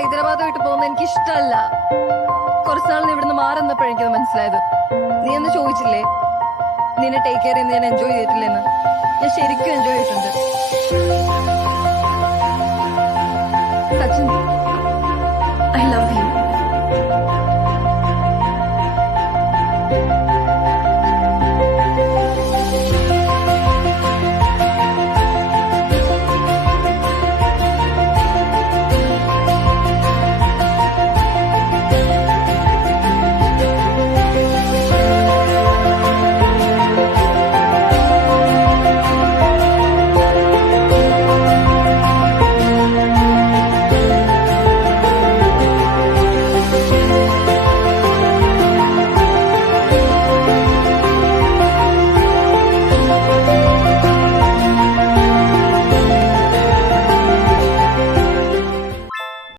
ഹൈദരാബാദ് വിട്ട് പോകുന്നത് എനിക്ക് ഇഷ്ടമല്ല. കുറച്ചുനാൾ നീ ഇവിടുന്ന് മാറുന്നപ്പോഴാണ് എനിക്കത് മനസ്സിലായത്. നീ എന്ന് ചോദിച്ചില്ലേ നിന്നെ ടേക്ക് കെയർ ചെയ്യുന്ന ഞാൻ എൻജോയ് ചെയ്തിട്ടില്ലെന്ന്? ഞാൻ ശരിക്കും എൻജോയ് ചെയ്തിട്ടുണ്ട് സച്ചിൻ. I love